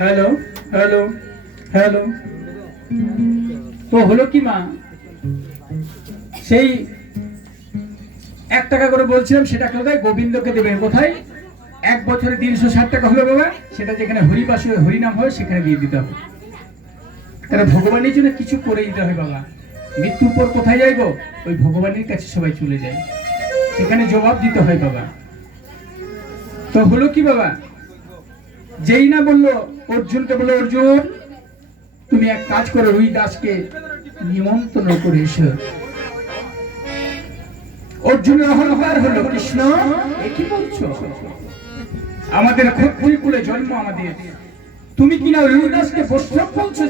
Hello hello hello. তো হলো কি মা, সেই 1 টাকা করে বলছিলাম সেটা কোথায়? গোবিন্দকে দেবেন। কোথায়? 1 বছরে 360 টাকা হলো বাবা, সেটা যেখানে হরিবাস হরিনাম হয় সেখানে দিয়ে দিতে হবে। কারণ ভগবানের জন্য কিছু করে দিতে হয় বাবা। মৃত্যুর পর কোথায় যাইব? ওই ভগবানের কাছে সবাই চলে যায়, সেখানে জবাব দিতে হয় বাবা। তো হলো কি বাবা, যেই না বললো অর্জুনকে, বললো অর্জুন তুমি এক কাজ করো, রুই দাসকে নিমন্ত্রণ করে এসো। অর্জুনের অহংকার হলো, কৃষ্ণ এ কি বলছো? আমাদের ক্ষত্রিয় কুলে জন্ম আমাদের, তুমি কিনা রুই দাসকে বৈষ্ণব বলছো?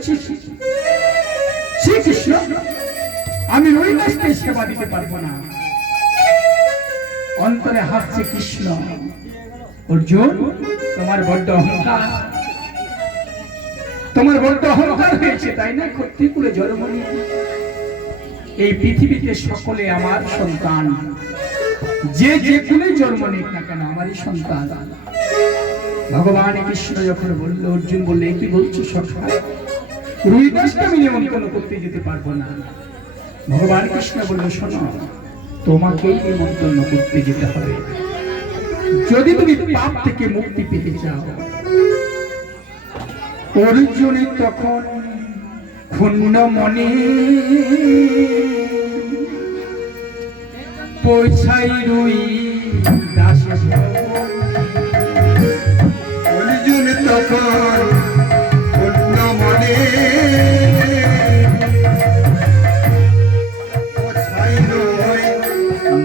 শ্রী কৃষ্ণ, আমি রুই দাসকে সেবা দিতে পারবো না। অন্তরে হাসছে কৃষ্ণ, অর্জুন তোমার বড্ড অহংকার, তোমার বড্ড অহংকার হয়েছে তাই না? ক্ষত্রিয় কুলে জন্ম নিয়ে এই পৃথিবীতে সকলে আমার সন্তান, যে যে কুলে জন্ম নিক না কেন আমারই সন্তান। ভগবান কৃষ্ণ যখন বললো, অর্জুন বললে কি বলছো সরকার, রুই দাসকে আমি নিমন্ত্রণ করতে যেতে পারবো না। ভগবান কৃষ্ণ বললো, শোনো তোমাকেই নিমন্ত্রণ করতে যেতে হবে যদি তুমি পাপ থেকে মুক্তি পেতে চাও। অর্জুন তখন ক্ষুণ্ণ মনে পৌঁছাই রুই দাস। অর্জুন তখন ক্ষুণ্ণ মনে পৌঁছাই রুই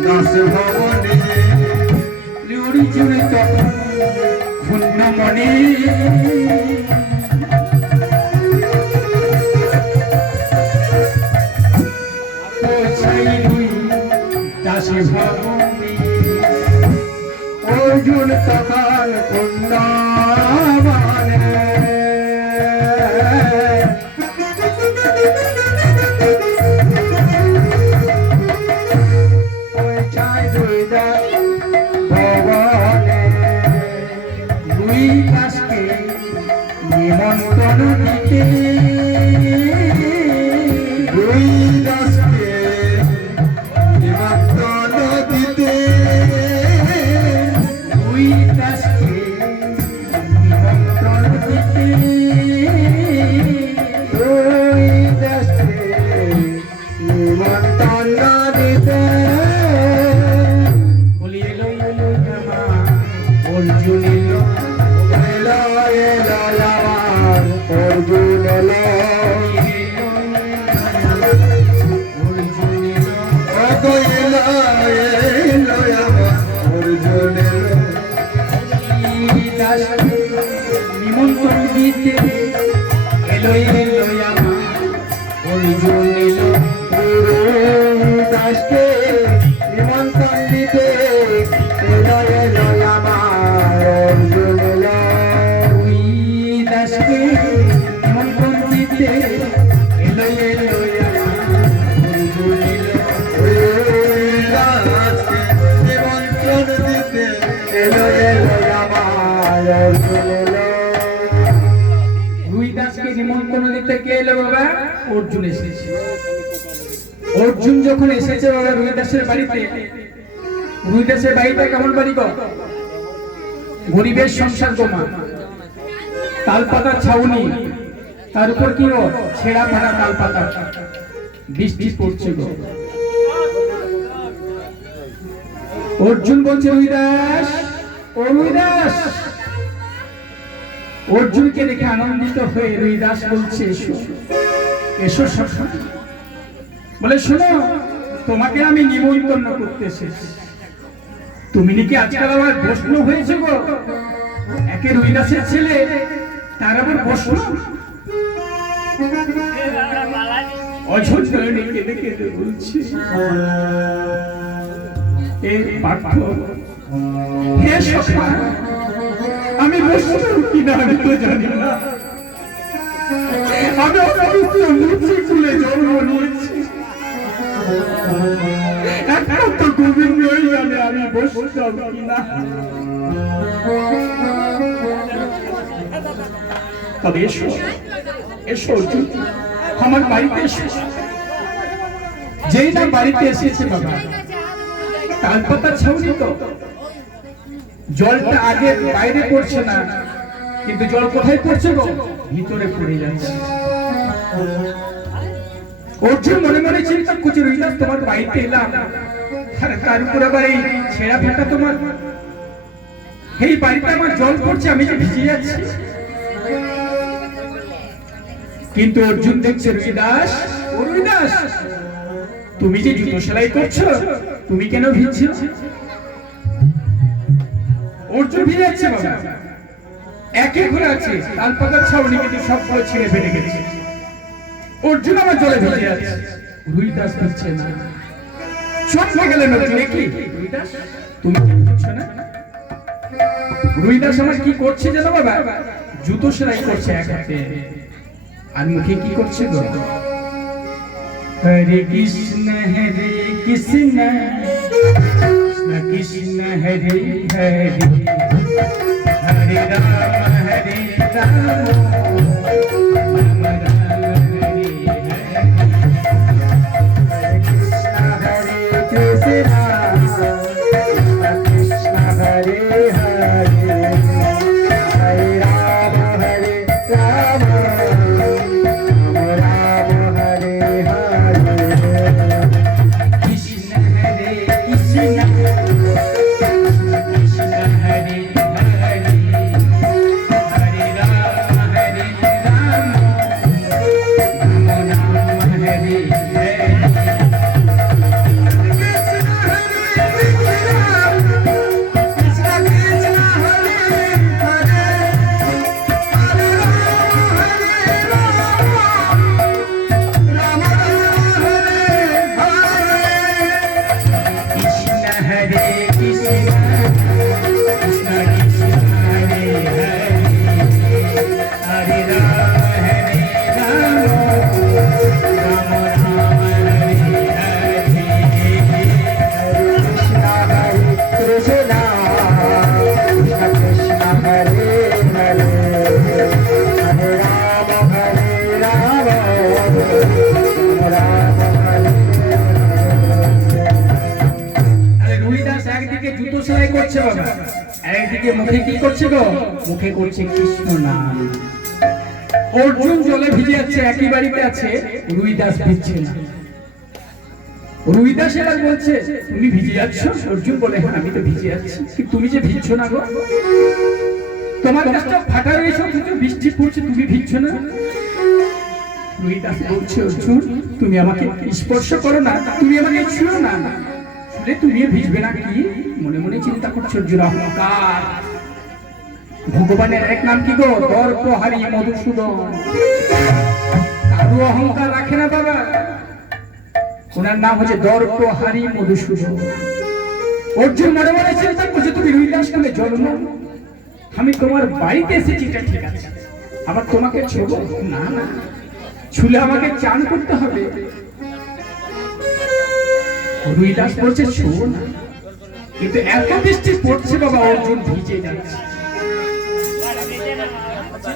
দাস ভবনে। অর্জুন তখন ক্ষুণ্ণ মনে অর্জুন তখন ক্ষুণ্ণ মনে পৌঁছায় রুই দাস ভবনে। রুই দাসকে নিমন্ত্রণ দিতে, রুই দাসকে নিমন্ত্রণ দিতে, রুই দাসকে নিমন্ত্রণ দিতে, রুই দাসকে নিমন্ত্রণ দিতে। বলি এলো এলো জামা অর্জুন এলো, এলো এলো আমার অর্জুন এলো, নিমন্ত্রণ দিতে এলো এলো আমার অর্জুন এলো। দাসকে নিমন্ত্রণ দিতে এলো এলো আমার অর্জুন এলো। ওই দাসকে নিমন্ত্রণ দিতে এলো এলো আমার অর্জুন এলো। দাসকে নিমন্ত্রণ দিতে এলো এলো আমার অর্জুন এলো। রুই দাসকে নিমন্ত্রণ দিতে কে এলো বাবা? অর্জুন এসেছে। অর্জুন যখন এসেছে বাবা রুই দাসের বাড়িতে, রুই দাসের বাড়িটা কেমন বাড়ি গো? গরিবের সংসার গো মা, তালপাতার ছাউনি, তার উপর কি গো? ছেঁড়া ফাটা তালপাতা, বৃষ্টি পড়ছে গো। অর্জুন বলছে রুই দাস, ও রুই দাস। অর্জুনকে দেখে আনন্দিত হয়ে রুই দাস বলছে এসো এসো সখা। বলে শোনো তোমাকে আমি নিমন্ত্রণ করতে এসেছি। তুমি নাকি আজকাল আবার বৈষ্ণব হয়েছে গো। একে রুই দাসের ছেলে, তার আবার বৈষ্ণব। অঝোর নয়নে কেঁদে কেঁদে বলছি, হে পার্থ, হে সখা, আমি বৈষ্ণব কিনা আমি তো জানি না। আমি অপবিত্র মুচি কুলে জন্ম নিয়েছি, একমাত্র গোবিন্দই জানে আমি বৈষ্ণব কিনা। তবে এসো এসো অর্জুন, আমার বাড়িতে এসো। যেই না বাড়িতে এসেছে বাবা, তালপাতার ছাউনি তো, জলটা আগে বাইরে পড়ছে না, কিন্তু জল কোথায় পড়ছে গো? ভিতরে পড়ে যাচ্ছে। অর্জুন মনে মনে চিন্তা করছে, রুইদাস তোমার বাড়িতে এলাম, আর তার উপর আবার এই ছেঁড়া ফাটা তোমার, এই বাড়িতে আমার জল পড়ছে, আমি যে ভিজে যাচ্ছি। কিন্তু অর্জুন দেখছে রুইদাস, ও রুইদাস, তুমি যে জুতো সেলাই করছো, তুমি কেন ভিজছো? অর্জুন ভিজে যাচ্ছে বাবা, একই ঘরে আছে, তালপাতার ছাউনি কিন্তু সবগুলো ছিঁড়ে ফেলে গেছে। অর্জুন আমার জলে ভিজে যাচ্ছে, রুইদাস ভিজছে না। চমকে গেলেন অর্জুন, কি রুইদাস তুমি ভিজছো না? রুইদাস আমার কি করছে জানো বাবা? জুতো সেলাই করছে এক হাতে, আর মুখে কি করছে গো? হরে কৃষ্ণ কৃষ্ণ কৃষ্ণ হরে হরে, হরে রাম রাম রাম রাম হরে হরে, কৃষ্ণ হরে হরে, হরে রাম রাম একদিকে মুখে কি করছে গো? মুখে করছে কৃষ্ণ নাম। অর্জুন জলে ভিজে যাচ্ছে, একই বাড়িতে আছে, রুইদাস ভিজছে না। রুইদাস এবার বলছে, তুমি ভিজে যাচ্ছ? অর্জুন বলে, হ্যাঁ আমি তো ভিজে যাচ্ছি, কিন্তু তুমি যে ভিজছো না গো, তোমার কাছটা ফাটা রয়েছে, কিন্তু বৃষ্টি পড়ছে, তুমি ভিজছো না। রুইদাস বলছে, অর্জুন তুমি আমাকে স্পর্শ করো না, তুমি আমাকে ছুঁয়ো না, ছুঁলে তুমিও ভিজবে না। কি মনে মনে চিন্তা করছো অর্জুন? অহংকার। ভগবানের এক নাম কি গো? দর্পহারী মধুসূদন। কারো অহংকার রাখে না বাবা, ওনার নাম হচ্ছে দর্পহারী মধুসূদন। অর্জুন মনে মনে চিন্তা করছে, তুমি রুইদাস কুলে জন্ম, আমি তোমার বাড়িতে এসেছি, এটা ঠিক আছে, আবার তোমাকে ছোঁবো না? না, ছুলে আমাকে চান করতে হবে। রুইদাস বলছে, ছোঁবো না, কিন্তু এত বৃষ্টি পড়ছে বাবা, অর্জুন ভিজে যাচ্ছে।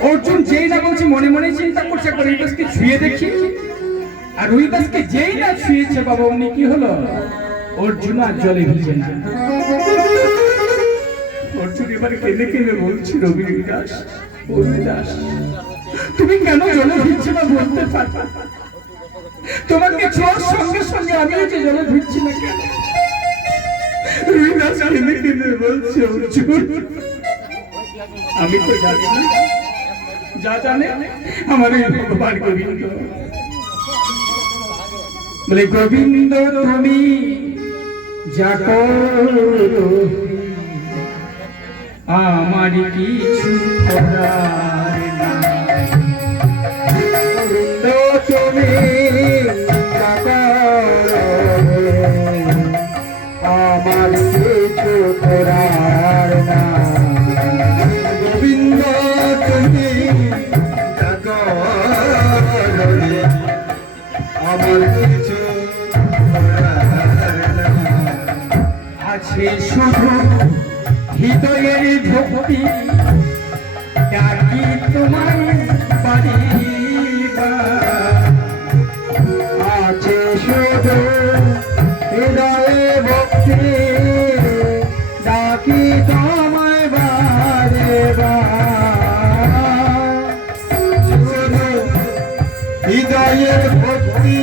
অর্জুন যেই না বলছে, মনে মনে চিন্তা করছে, রুইদাসকে ছুঁয়ে দেখি। আর রুইদাসকে যেই না ছুঁয়েছে বাবা, উনি কি হলো? অর্জুন আর জলে ভিজে না। অর্জুন এবার কেঁদে কেঁদে বলছি, রুইদাস, ও রুইদাস, তুমি কেন জলে ভিজছো না বলতে পারবে? তোমাকে ছোঁয়ার সঙ্গে সঙ্গে আমিও যে জলে ভিজছি না কেন? রুইদাস কেঁদে কেঁদে বলছে, অর্জুন আমি তো জানি না, যা জানে আমার ভগবান গোবিন্দ। বলে, গোবিন্দ তুমি যা করো আমার কিছু করার নাই। গোবিন্দ তুমি যা করো আমার কিছু করার নাই। গোবিন্দ তুমি যা করো আমার কিছু আছে, শুধু হৃদয়ের ভক্তি ডাকি তোমার পারিবা আছে শুধু হৃদয়ে ভক্তি ডাকি তোমায় বারে শুধু হৃদয়ের ভক্তি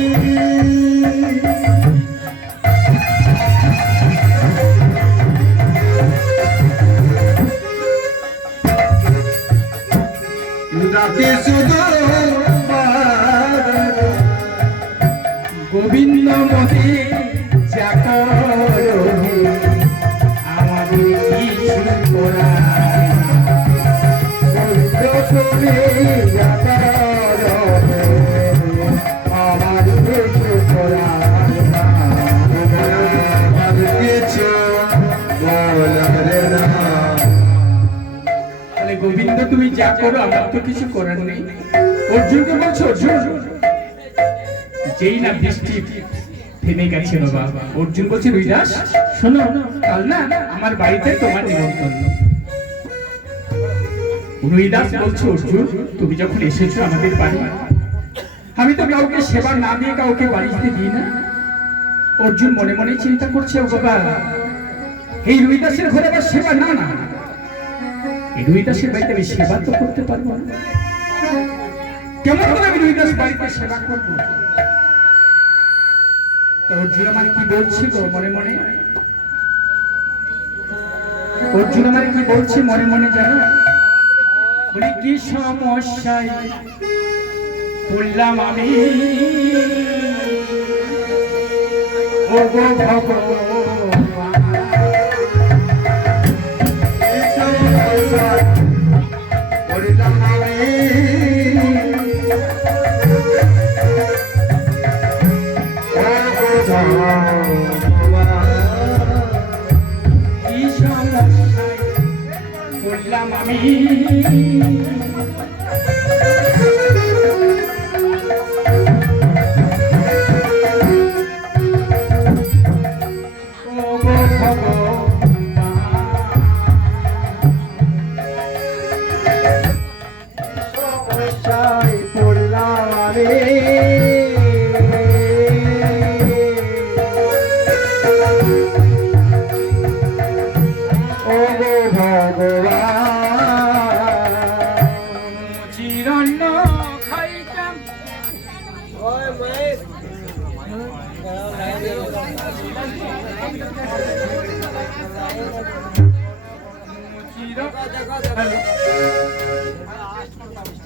গোবিন্দ মতে যা করো আমাদের কিছু করা আমার কিছু করা কিছু গোবিন্দ তুমি যা করো আমার তো কিছু করার নেই। অর্জুনকে বলছো অর্জুন যেই না বৃষ্টি থেমে গেছে বাবা অর্জুন বলছে রুইদাস শোনো কাল না আমার বাড়িতে তোমার নিমন্ত্রণ। রুইদাস বলছে অর্জুন তুমি যখন এসেছো আমাদের বাড়ি আমি তো কাউকে সেবা না দিয়ে কাউকে বাড়িতে দিই না। অর্জুন মনে মনে চিন্তা করছে ও বাবা এই রুইদাসের ঘরে আবার সেবা না না এই রুইদাসের বাড়িতে আমি সেবা তো করতে পারবো না। কেমন করে আমি রুইদাস বাড়িতে সেবা করবো? অর্জুন আমার কি বলছি গো মনে মনে অর্জুন আমার কি বলছি মনে মনে জানো বলি কি সমস্যায় বললাম আমি ও গো বললাম আমি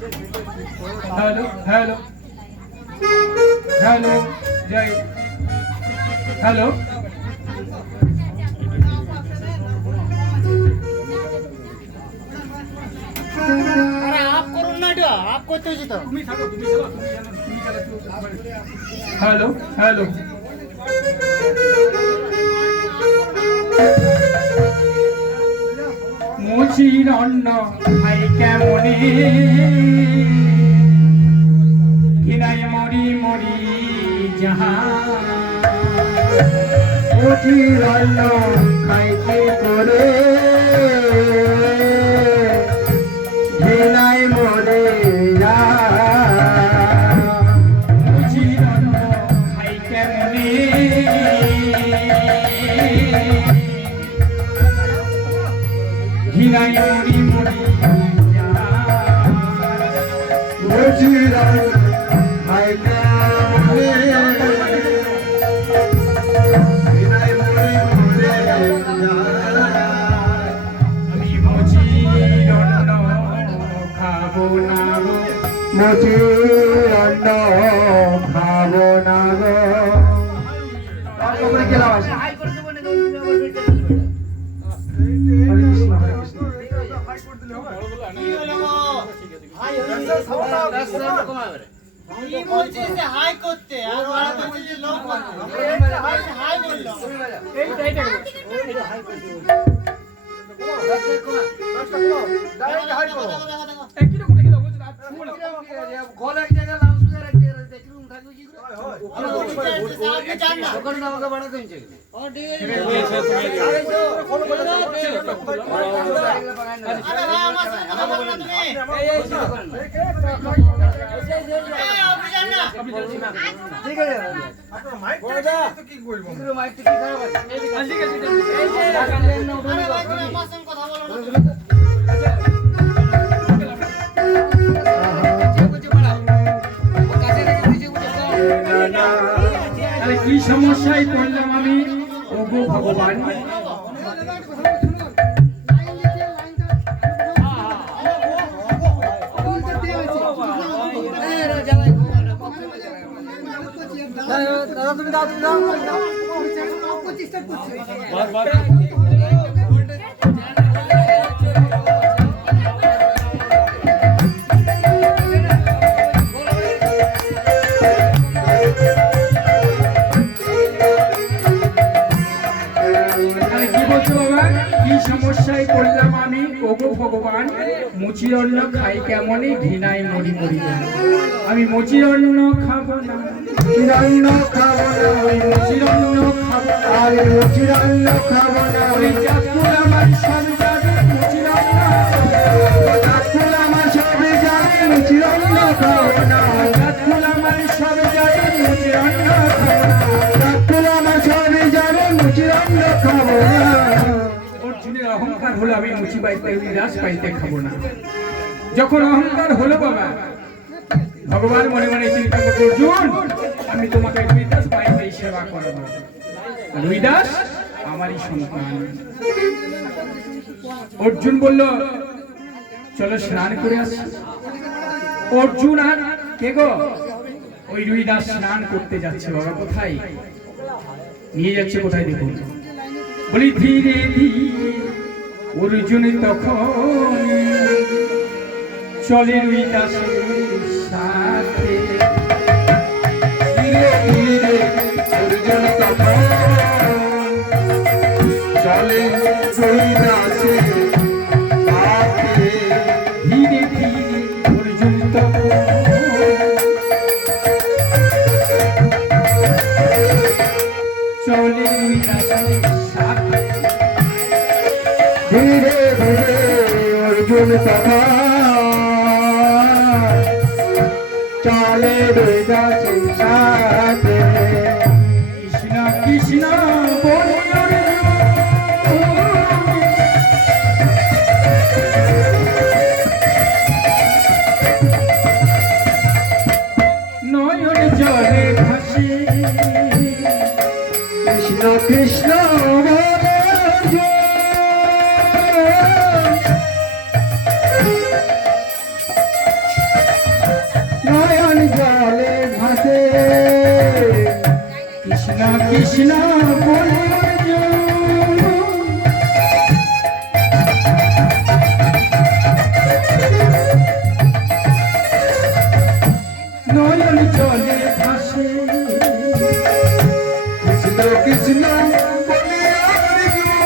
हेलो हेलो हेलो जय हेलो अरे आप करो ना जो आप করতে হইছে তো তুমি থাকো তুমি চলো তুমি हेलो हेलो মুচির অন্ন খাই কেমনে কিনাই মরি মরি যাহা মুচির অন্ন খাইতে করে ঘিনাই মরে যা মুচির অন্ন খাই কেমনে ঘিনাই মরি মরি আমি মুচির অন্ন খাবো না গো মুচির অন্ন খাবো না গো হাই করতে আর ওরা তো বলছে লোক হাই বললো স্যার আপনি যান না ওখানে আমাকে বাড়াতে হচ্ছে আরে ভাই আমার সাথে কথা বলো না তুমি এই আপনি যান না ঠিক আছে মাইক কি খারাপ আছে আরে ভাই তুমি আমার সঙ্গে কথা বলো না তাহলে কি সমস্যায় পড়লাম আমি ওগো ভগবান দাদা তুমি দাও তাহলে কি বলছো বাবা কি সমস্যায় পড়লাম আমি ওগো ভগবান মুচির অন্ন খাই কেমনই ঘৃণায় মরি মরি জানি। আমি মুচির অন্ন খাবো না চিরান্ন খাবো না ওই মুচির অন্ন খাবো না। আরে চিরান্ন খাবো না ওই চাকুর আমার সব যাবে মুচির অন্ন চাকুল আমার সবে যাবে চিরান্ন খাবো না চাকুর আমার সব যাবে মুচির অন্ন খাবো না। চাকুল আমার সবে যাবে চিরান্ন খাবো না অর্জুনের অহংকার হলো আমি মুচি পাইতে বিরাজ পাইতে খাবো না। যখন অহংকার হলো বাবা ভগবান মনে মনে চিন্তা করতো অর্জুন আমি তোমাকে রুইদাস পাইতেই সেবা করবো। রুইদাস আমারই সন্তান। অর্জুন বলল চলো স্নান করে আসি। অর্জুন আর কে গো ওই রুইদাস স্নান করতে যাচ্ছে বাবা। কোথায় নিয়ে যাচ্ছে কোথায় দেখুন বলি ধীরে ধীরে অর্জুন তখন চলে রুইদাসের সাথে ধীরে ধীরে অর্জুন তখন চলে রুইদাসের সাথে ধীরে ধীরে অর্জুন তখন চলে রুইদাসের সাথে ধীরে ধীরে অর্জুন তখন চলে রুইদাসের সাথে কৃষ্ণ কৃষ্ণ বলে নয়ন জলে ভাসে কৃষ্ণ কৃষ্ণ বলে অর্জুন। নয়ন জলে ভাসে কৃষ্ণ কৃষ্ণ বলে নয়ন জলে ভাসে কৃষ্ণ কৃষ্ণ বলে অর্জুন।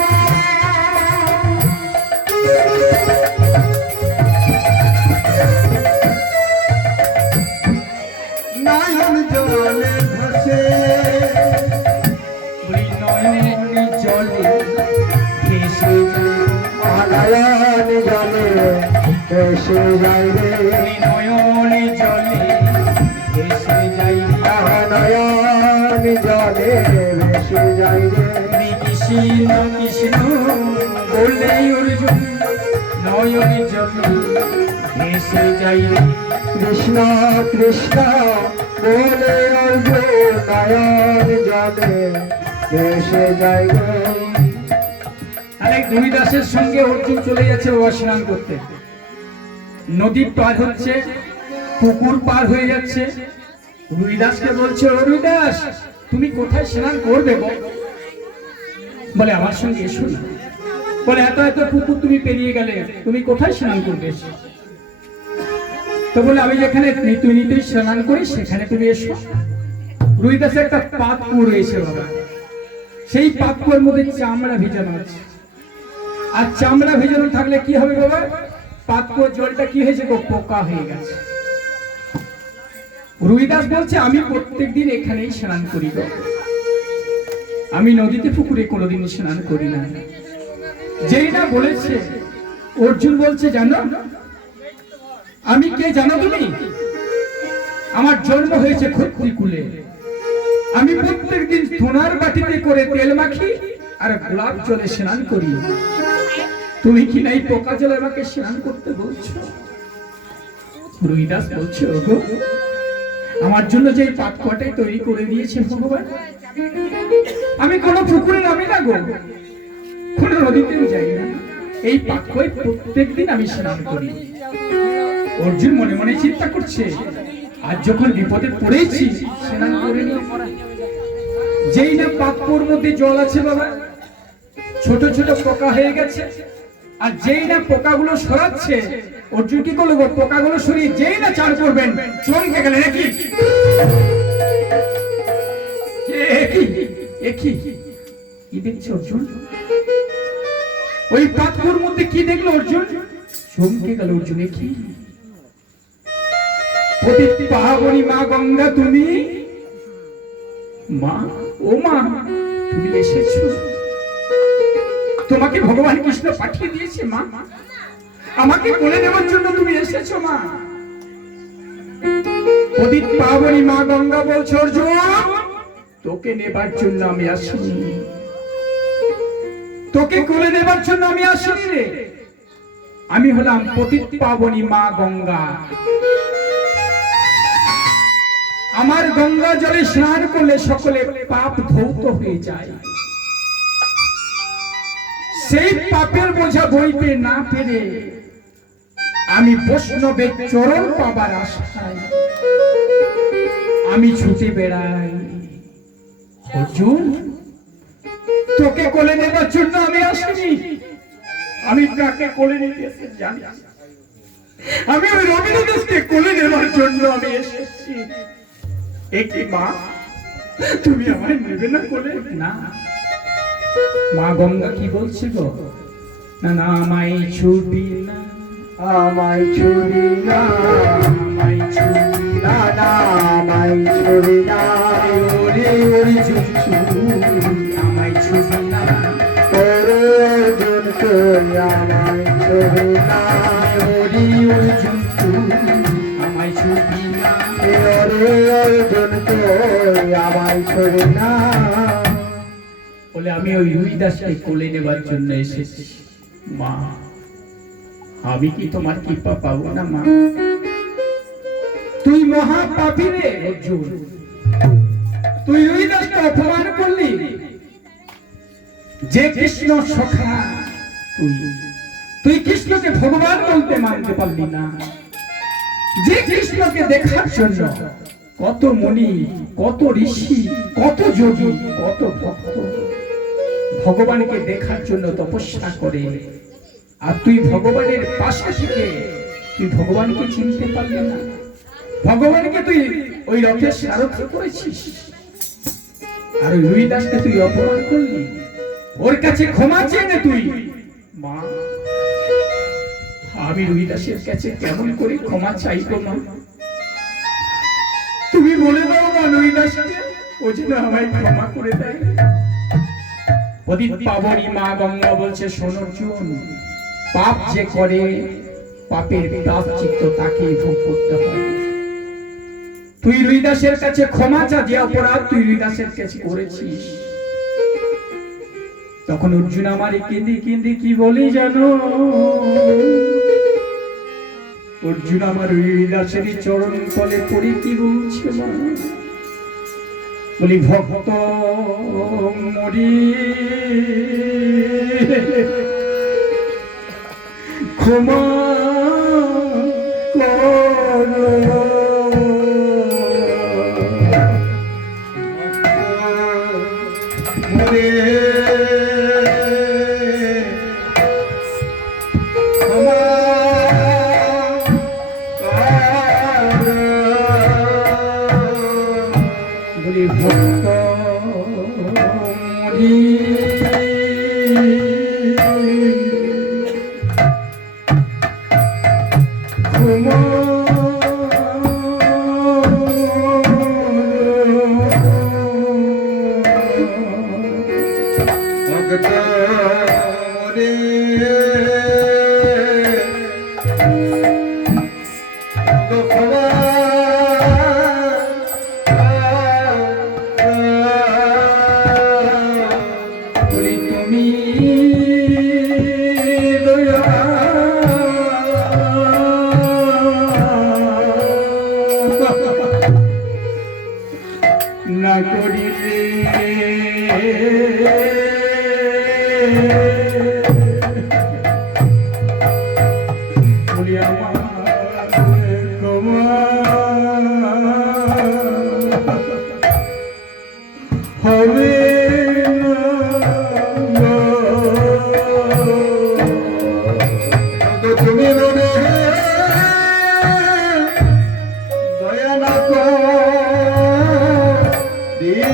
নয়ন জলে ভাসে ওই নয়ন জলে ভেসে যায় নয়ন জলে এসে যায় রে ওই নয়ন জলে ভেসে যায় নয়ন জলে ভেসে যায় রে কৃষ্ণ কৃষ্ণ বলে অর্জুন নয়ন জলে ভেসে যায় কৃষ্ণ কৃষ্ণ বলে অর্জুন নয়ন জলে ভেসে যায় রে আরেক রুইদাসের সঙ্গে অর্জুন চলে যাচ্ছে বাবা স্নান করতে। নদী পার হচ্ছে পুকুর পার হয়ে যাচ্ছে। রুইদাসকে বলছে ও রুইদাস তুমি কোথায় স্নান করবে গো? বলে আমার সঙ্গে এসো না। বলে এত এত পুকুর তুমি পেরিয়ে গেলে তুমি কোথায় স্নান করবে? তো বলে আমি যেখানে তুই নিতেই স্নান করি সেখানে তুমি এসো। রুইদাসে একটা পাতকুয়ো রয়েছে বাবা। সেই পাতকুয়োর মধ্যে চামড়া ভিজানো আছে। আর চামড়া ভিজানো থাকলে কি হবে বাবা? পাতকুয়োর জলটা কি হয়েছে গো? পোকা হয়ে গেছে। রুইদাস বলছে আমি প্রত্যেকদিন এখানেই স্নান করি গো, আমি নদীতে পুকুরে কোনোদিন স্নান করি না। যেই না বলেছে অর্জুন বলছে জানো আমি কে জানো তুমি? আমার জন্ম হয়েছে ক্ষত্রিয় কুলে, আমি প্রত্যেকদিন সোনার বাটিতে করে তেল মাখি আর গোলাপ জলে স্নান করি, তুমি কি নাই পোকা জলে আমাকে স্নান করতে বলছো? রুইদাস বলছে ওগো আমার জন্য যে পাতকুয়াটাই তৈরি করে দিয়েছে ভগবান, আমি কোনো পুকুরে নামি না গো, কোনো নদীতেও যাই না, এই পাতকুয়ায় প্রত্যেকদিন আমি স্নান করি। অর্জুন মনে মনে চিন্তা করছে আজ যখন বিপদে পড়েছি স্নান করে নি। যেই না পাতকুয়োর মধ্যে জল আছে বাবা, ছোট ছোট পোকা হয়ে গেছে, আর যেই না পোকাগুলো সরাচ্ছে অর্জুন কি করলো পোকাগুলো সরিয়ে যেই না চান করবেন চমকে গেলেন কি দেখছে অর্জুন? ওই পাতকুয়োর মধ্যে কি দেখলো অর্জুন? চমকে গেল অর্জুন, কি পতিত পাবনী মা গঙ্গা তুমি? মা, ও মা তুমি এসেছো, তোমাকে ভগবান কৃষ্ণ পাঠিয়ে দিয়েছে মা, আমাকে কোলে নেওয়ার জন্য তুমি এসেছো মা। পতিত পাবনী মা গঙ্গা বলছো অর্জুন তোকে নেবার জন্য আমি আসিনি, তোকে কোলে নেবার জন্য আমি আসিনি রে, আমি হলাম পতিত পাবনী মা গঙ্গা। আমার গঙ্গা জলে স্নান করলে সকলে পাপ ধৌত হয়ে যায়, সেই পাপের বোঝা বইতে না পেরে আমি বৈষ্ণবের চরণ পাবার আশায় আমি ছুটে বেড়াই। অর্জুন তোকে কোলে নেবার জন্য আমি আসিনি, আমি কাকে কোলে নিতে এসেছি জানি? আমি ওই রবীন্দ্রনাথকে কোলে নেবার জন্য আমি এসেছি। একই মা তুমি আমায় নেবে না কোলে? না। মা গঙ্গা কি বলছে গো? না না আমায় ছুবি না, আমায় ছুরি না, আমায় ছুবি না, না আমায় ছুরি না, ওরে ওরে ঝুমঝু আমায় ছুবি না, ওরে অর্জুন তুই আমায় ছুরি না, ওরে ওরে ঝুমঝু আমায় ছুবি না, ওরে অর্জুন তুই আমায় ছুরি না। বলে আমি ওই রুইদাসকে কোলে নেবার জন্য এসেছি। মা আমি কি তোমার কৃপা পাবো না মা? তুই মহা পাপী রে অর্জুন, তুই রুইদাসকে অপমান করলি। যে কৃষ্ণ সখা তুই কৃষ্ণকে ভগবান বলতে মানতে পারলি না। যে কৃষ্ণকে দেখার জন্য কত মুনি, কত ঋষি, কত যোগী, কত ভক্ত ভগবানকে দেখার জন্য তপস্যা করে, আর তুই ভগবানের পাশে থেকে তুই ভগবানকে চিনতে পারলি না। ভগবানকে তুই ওই রথের সারথি করেছিস, আর ওই রুইদাসকে তুই অপমান করলি। ওর কাছে ক্ষমা চেয়ে নে তুই। মা আমি রুইদাসের কাছে কেমন করে ক্ষমা চাইবো মা? তুমি বলে দাও মা রুইদাসকে ও যেন আমায় ক্ষমা করে দেয়। পতিত পাবনী মা গঙ্গা বলছে শোন অর্জুন, পাপ যে করে পাপের প্রায়শ্চিত্ত তাকেই ভোগ করতে হয়। তুই রুইদাসের কাছে ক্ষমা চা, যে অপরাধ তুই রুইদাসের কাছে করেছিস। তখন অর্জুন আমার কেঁদে কেঁদে কি বলে জানো? অর্জুন আমার রুইদাসের চরণ তলে পড়ে কি বলছে মা? বলি ভক্ত মরি ক্ষমা করো, মরে ক্ষমা কর, বলি ভক্ত মরি ক্ষমা বলি তুমি দয়া না করিলে বলি আমার ক্ষমা হবে না। তো তুমি রবে দয়া না দিলে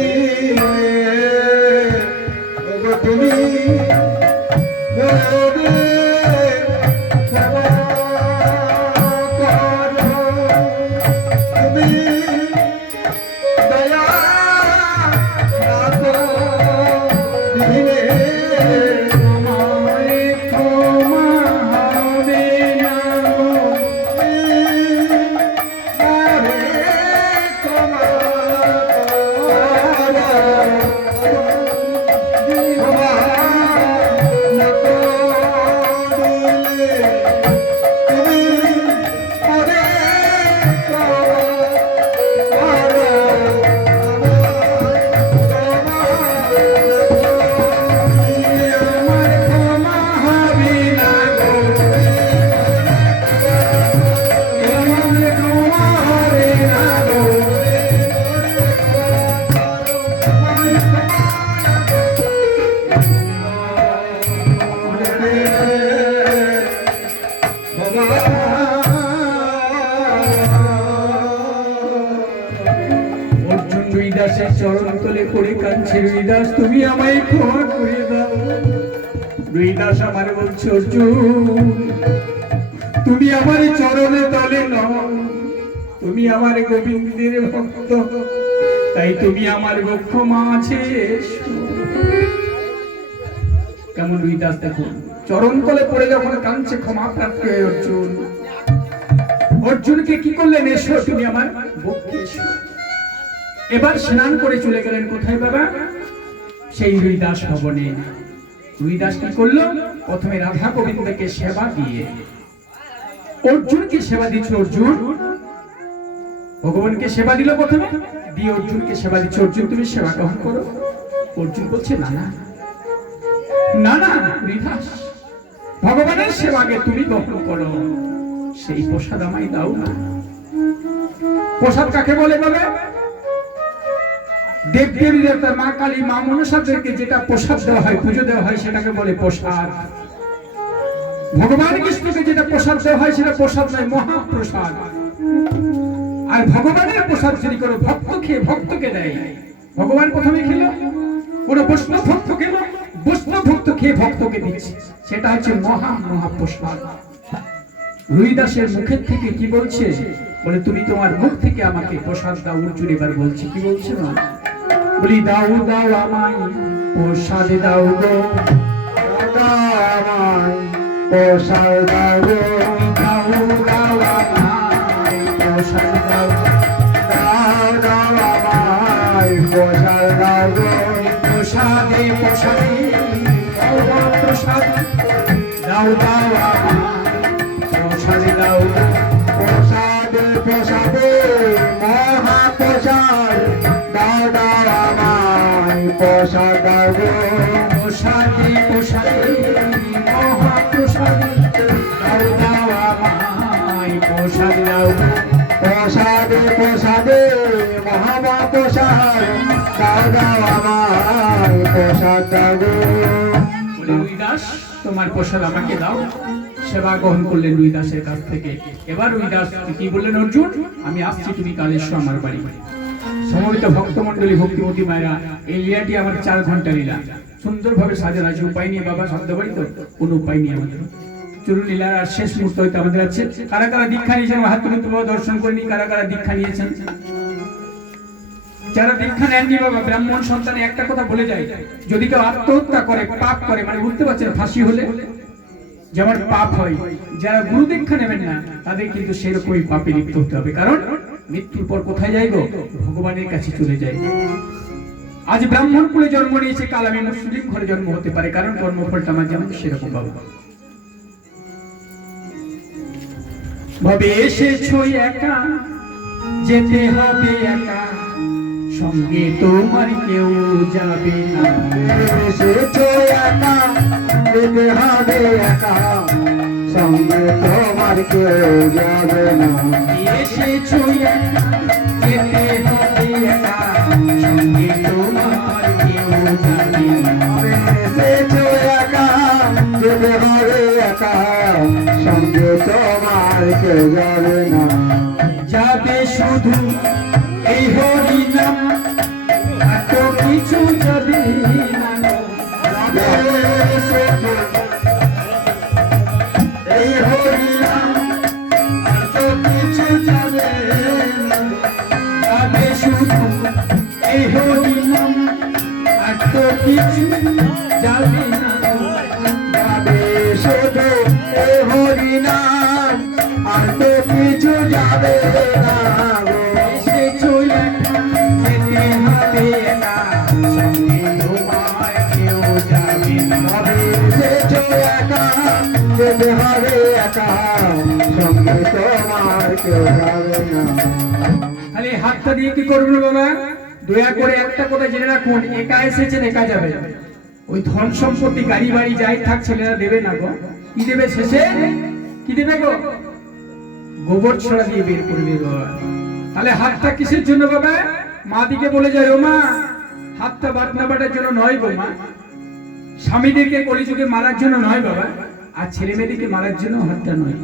তুমি রবে ক্ষমা করো। তুমি দয়া না দিলে আমায় ক্ষমা হবে না। আরে ক্ষমা করো। ক্ষমা না করলে তুমি ওরে অর্জুন রুইদাসের চরণ তলে পড়ে কাঁদছে, রুইদাস তুমি আমায় ক্ষমা করে দাও। রুইদাস আমারে বলছে, অর্জুন তুমি আমার চরণে তলে নও, তুমি আমার গোবিন্দের ভক্ত, তাই তুমি আমার ক্ষমা আছে। কেমন রুইদাস দেখুন, চরণ তলে পড়ে যখন কাঁদছে ক্ষমা প্রাপ্তি হয়ে অর্জুন। অর্জুনকে কি করলেন, এসো তুমি আমার বক্ষে এসো। এবার স্নান করে চলে গেলেন কোথায় বাবা, সেই রুইদাস ভবনে। রুইদাস কি করলো, প্রথমে রাধা গোবিন্দকে সেবা দিয়ে অর্জুনকে সেবা দিচ্ছে। অর্জুন ভগবানকে সেবা দিল প্রথমে, দিয়ে অর্জুনকে সেবা দিচ্ছে। অর্জুন তুমি সেবা গ্রহণ করো। অর্জুন বলছে না না না না রুইদাস, ভগবানের সেবাকে তুমি গ্রহণ করো, সেই প্রসাদ আমায় দাও না। প্রসাদ কাকে বলে বাবা, দেবদেবী দেবতা মা কালী মা মনসাদেরকে যেটা প্রসাদ দেওয়া হয়, পুজো দেওয়া হয়, সেটাকে বলে প্রসাদ। ভগবান কৃষ্ণকে যেটা প্রসাদ দেওয়া হয় সেটা প্রসাদ নয়, মহাপ্রসাদ। আর ভগবানের প্রসাদ যদি কোনো ভক্ত খেয়ে ভক্তকে দেয়, ভগবান প্রথমে খেলো, কোন বৈষ্ণব ভক্ত খেলো, বৈষ্ণব ভক্ত খেয়ে ভক্তকে দিচ্ছে, সেটা হচ্ছে মহাপ্রসাদ। রুইদাসের মুখের থেকে কি বলছে, বলে তুমি তোমার মুখ থেকে আমাকে প্রসাদ দাও। অর্জুন এবার বলছে, কি বলছে না, বলি দাও দাও আমায় প্রসাদ দাও গো, আমায় প্রসাদ দাও গো, দাও দাও আমায় প্রসাদ দাও, দাও দাও আমায় প্রসাদ দাও গো, প্রসাদে প্রসাদে প্রসাদ দাও দাও আমায় প্রসাদ দাও, প্রসাদে প্রসাদে মহাপ্রসাদ দাও দাও আমায় প্রসাদ দাও গো, প্রসাদে প্রসাদে মহাপ্রসাদ দাও দাও আমায় প্রসাদ দাও, প্রসাদে প্রসাদে মহাপ্রসাদ দাও দাও আমায় প্রসাদ দাও গো। বলে রুইদাস তোমার প্রসাদ আমাকে দাও। সেবা গ্রহণ করলেন রুইদাসের কাছ থেকে। এবার রুইদাস কি বললেন, অর্জুন আমি আসছি, তুমি কাল এসো আমার বাড়ি। সমবেত ভক্তমন্ডলী ভক্তিমতী মায়েরা, এই লীলাটি আমার 4 ঘন্টা লীলা, সুন্দরভাবে সাজানো আছে। উপায় নেই বাবা, শব্দ বাড়ি তো কোনো উপায় নেই আমাদের। চরুণ লীলার আর শেষ মুহূর্ত হইতে আমাদের আছে। কারা কারা দীক্ষা নিয়েছেন হাত তুলে তোমার দর্শন করিনি, কারা কারা দীক্ষা নিয়েছেন? যারা দীক্ষা নেননি বাবা, ব্রাহ্মণ সন্তানে একটা কথা বলে যায়, যদি কেউ আত্মহত্যা করে পাপ করে, মানে বুঝতে পারছেন ফাঁসি হলে যেমন পাপ হয়, যারা গুরু দীক্ষা নেবেন না তাদের কিন্তু সেরকমই পাপে লিপ্ত হতে হবে, কারণ মৃত্যুর পর কোথায় যাই গো? ভগবানের কাছে চলে যায়। আজ ব্রাহ্মণ কুলে জন্ম নিয়েছে, কাল আমি মুসলিম ঘরে জন্ম হতে পারে, কারণ কর্মফলটা আমার যেমন সেরকম পাবো। ভবে এসেছো একা, যেতে হবে একা, সঙ্গে তোমার কেউ যাবে না। এসেছো একা, যেতে হবে একা, সঙ্গে তোমার কেউ যাবে না। এসেছো একা, যেতে হবে একা, সঙ্গে তোমার কেউ যাবে না। এসেছো একা, যেতে হবে একা, সঙ্গে তোমার কেউ যাবে না। যাবে শুধু এই হরি নাম, এত কিছু যাবে না। এই হরিনাম এত কিছু যাবে না। যাবে শুধু এই হরি নাম, এত কিছু যাবে না। যাবে শুধু এই হরিনাম, আর তো কিছু যাবে না গো। এসেছো একা, যেতে হবে একা, সঙ্গে তোমার কেউ যাবে না। এসেছো একা, যেতে হবে একা, সঙ্গে তোমার কেউ যাবে না। খালি হাতটা দিয়ে কি করবেন বাবা? দয়া করে একটা কথা জেনে রাখুন, একা এসেছেন একা যাবে। ওই ধন সম্পত্তি গাড়ি বাড়ি যাই থাক ছেলেরা দেবে না গো। কি দেবে শেষে? কি দেবে গো? গোবর ছড়া দিয়ে বের করবে বাবা। তাহলে হাতটা কিসের জন্য বাবা? মা দিকে বলে যায়, ও মা, হাতটা বাটনা বাটার জন্য নয় গো মা, স্বামীদেরকে কলিযুগে মারার জন্য নয় বাবা, আর ছেলে মেয়েদেরকে মারার জন্য হাতটা নয়।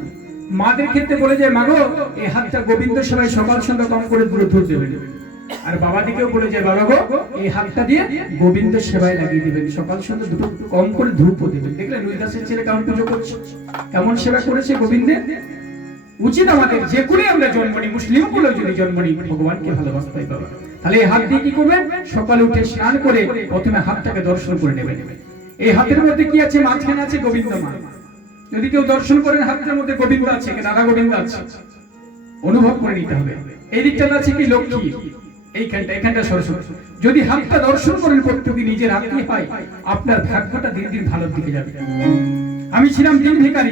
মাদের ক্ষেত্রে বলে যায়, মাগো এই হাতটা গোবিন্দ সবাই সকাল সন্ধ্যা কম করে দূরে ধরে দেবেন। আর বাবা দিকেও বলে যায়, বাবা গো এই হাতটা দিয়ে গোবিন্দ সেবায় লাগিয়ে দিবেন, সকাল সন্ধ্যা দুটো কম করে ধূপ দেবেন। দেখলেন ওই দাসের ছেলে কেমন পুজো করছে, কেমন সেবা করেছে গোবিন্দের। উচিত আমাদের যে কুলে আমরা জন্ম নিই, মুসলিম কুলে যদি জন্ম নিই, ভগবানকে ভালোবাসতে পাবো। তাহলে এই হাত দিয়ে কি করবেন? সকালে উঠে স্নান করে প্রথমে হাতটাকে দর্শন করে নেবেন। এই হাতের মধ্যে কি আছে? মাঝখানে আছে গোবিন্দ মা। যদি কেউ দর্শন করেন হাতের মধ্যে গোবিন্দ আছে, রাধা গোবিন্দ আছে, অনুভব করে নিতে হবে। এই দিকটা আছে কি লক্ষ্মী, এখানটা সরস্বতী। যদি হাতটা দর্শন করেন প্রত্যেকে নিজের হাত কি হয়, আপনার ভাগ্যটা দিন দিন ভালোর দিকে যাবে। আমি ছিলাম দিন ভিখারি,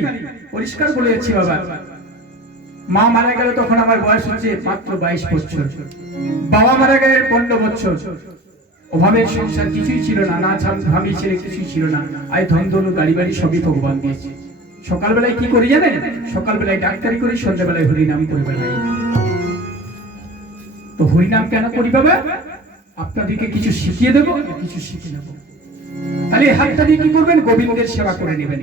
পরিষ্কার বলে যাচ্ছি বাবা। মা মারা গেল তখন আমার বয়স হচ্ছে মাত্র 22 বছর, বাবা মারা গেলেন 15 বছর। অভাবের সংসার কিছুই ছিল না, না স্বামী ছেলে কিছুই ছিল না। আয় ধন ধনু গাড়ি বাড়ি সবই ভগবান দিয়েছে। সকালবেলায় কি করি জানেন? সকালবেলায় ডাক্তারি করি, সন্ধ্যাবেলায় হরিনাম করে বেড়াই। তো হরিনাম কেন করি বাবা? আপনাদেরকে কিছু শিখিয়ে দেবো, কিছু শিখে নেবো। তাহলে হাতটা দিয়ে কি করবেন? গোবিন্দের সেবা করে নেবেন।